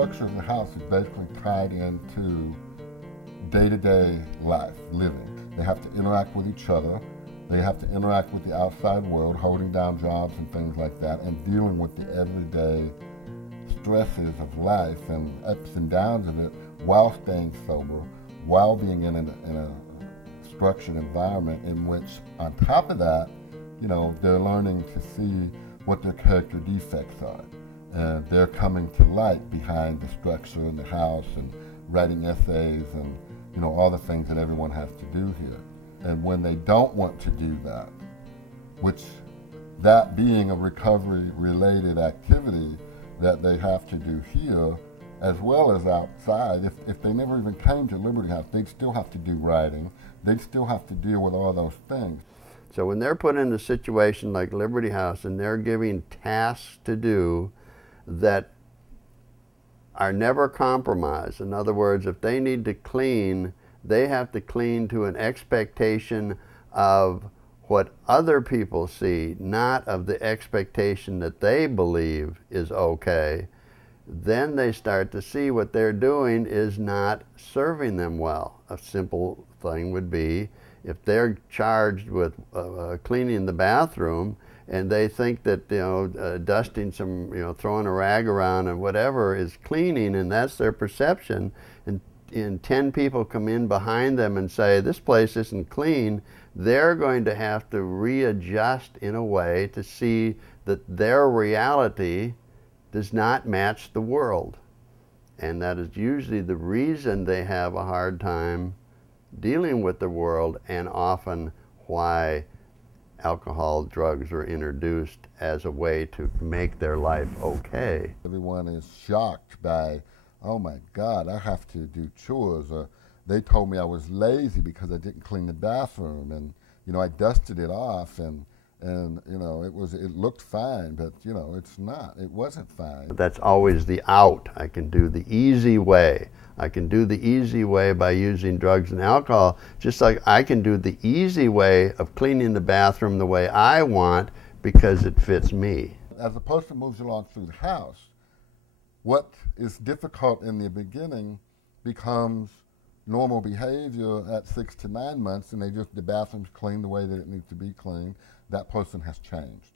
structure of the house is basically tied into day-to-day life, living. They have to interact with each other. They have to interact with the outside world, holding down jobs and things like that, and dealing with the everyday stresses of life and ups and downs of it while staying sober, while being in a structured environment in which, on top of that, you know, they're learning to see what their character defects are. And they're coming to light behind the structure in the house and writing essays and, you know, all the things that everyone has to do here. And when they don't want to do that, which that being a recovery-related activity that they have to do here, as well as outside, if they never even came to Liberty House, they'd still have to do writing. They'd still have to deal with all those things. So when they're put in a situation like Liberty House and they're giving tasks to do that are never compromised, in other words, if they need to clean, they have to clean to an expectation of what other people see, not of the expectation that they believe is okay, then they start to see what they're doing is not serving them well. A simple thing would be if they're charged with cleaning the bathroom and they think that, you know, dusting some, you know, throwing a rag around and whatever is cleaning, and that's their perception, and 10 people come in behind them and say, this place isn't clean, they're going to have to readjust in a way to see that their reality does not match the world. And that is usually the reason they have a hard time dealing with the world, and often why alcohol, drugs are introduced as a way to make their life okay. Everyone is shocked by, oh my God, I have to do chores. Or they told me I was lazy because I didn't clean the bathroom, and you know, I dusted it off, and you know, it looked fine, but you know, it's not. It wasn't fine. That's always the out. I can do the easy way. I can do the easy way by using drugs and alcohol, just like I can do the easy way of cleaning the bathroom the way I want because it fits me. As a person moves along through the house, what is difficult in the beginning becomes normal behavior at 6 to 9 months, and the bathroom's clean the way that it needs to be cleaned. That person has changed.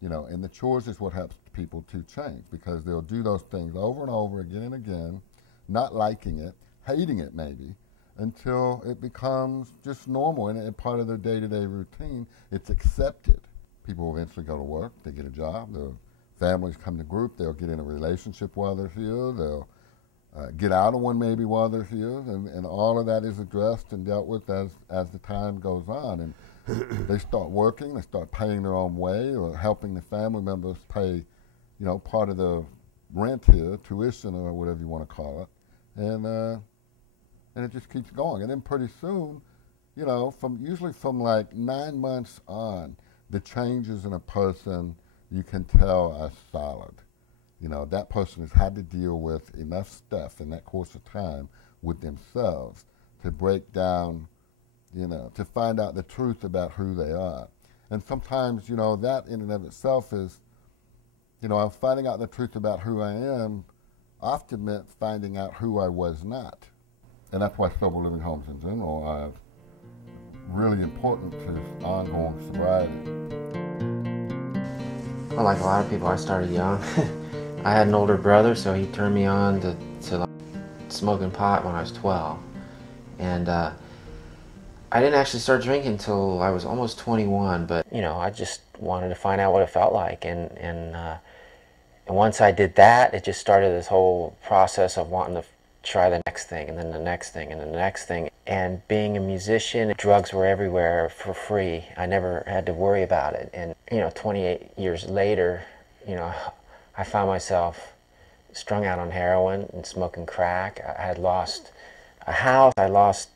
You know, and the chores is what helps people to change, because they'll do those things over and over again and again, not liking it, hating it maybe, until it becomes just normal and part of their day-to-day routine. It's accepted. People eventually go to work, they get a job, their families come to group, they'll get in a relationship while they're here, they'll get out of one maybe while they're here, and all of that is addressed and dealt with as the time goes on. And they start working, they start paying their own way, or helping the family members pay, you know, part of the rent here, tuition or whatever you want to call it, and it just keeps going. And then pretty soon, you know, usually from like 9 months on, the changes in a person you can tell are solid. You know, that person has had to deal with enough stuff in that course of time with themselves to break down, you know, to find out the truth about who they are. And sometimes, you know, that in and of itself is, you know, finding out the truth about who I am often meant finding out who I was not. And that's why sober living homes in general are really important to ongoing sobriety. Well, like a lot of people, I started young. I had an older brother, so he turned me on to like, smoking pot when I was 12. And I didn't actually start drinking until I was almost 21, but you know, I just wanted to find out what it felt like, and once I did that, it just started this whole process of wanting to try the next thing, and then the next thing, and then the next thing. And being a musician, drugs were everywhere for free. I never had to worry about it. And you know, 28 years later, you know, I found myself strung out on heroin and smoking crack. I had lost a house. I lost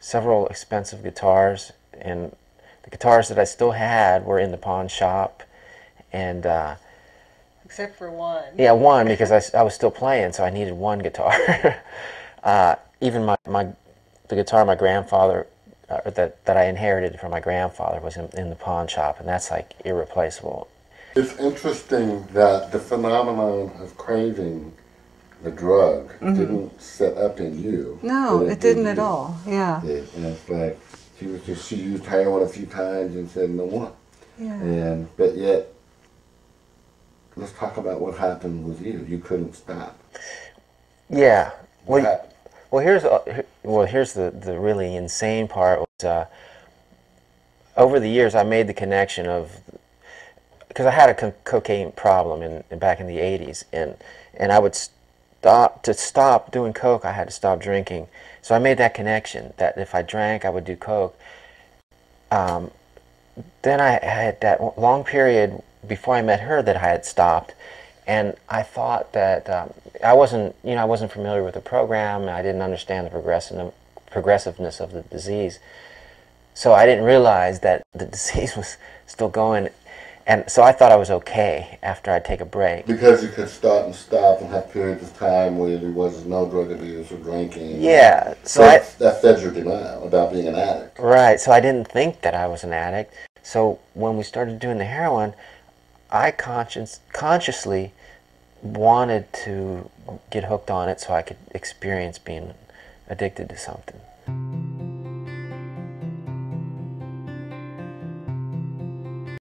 several expensive guitars, and the guitars that I still had were in the pawn shop. And except for one. Yeah, one, because I was still playing, so I needed one guitar. Even the guitar my grandfather, that I inherited from my grandfather, was in the pawn shop, and that's like irreplaceable. It's interesting that the phenomenon of craving the drug didn't set up in you. No, but it didn't did at you. all. Yeah. And it's like she used heroin a few times and said no more. Yeah. But yet, let's talk about what happened with you. You couldn't stop. Yeah. What Well, happened? here's the really insane part. Was, over the years, I made the connection of, because I had a cocaine problem back in the 80s, and I would stop doing coke, I had to stop drinking. So I made that connection that if I drank, I would do coke. Then I had that long period before I met her that I had stopped, and I thought that I wasn't familiar with the program, and I didn't understand the progressiveness of the disease. So I didn't realize that the disease was still going, and so I thought I was okay after I'd take a break. Because you could start and stop and have periods of time where there was no drug abuse or drinking. Yeah, so that fed your denial about being an addict. Right, so I didn't think that I was an addict. So when we started doing the heroin, I consciously wanted to get hooked on it so I could experience being addicted to something.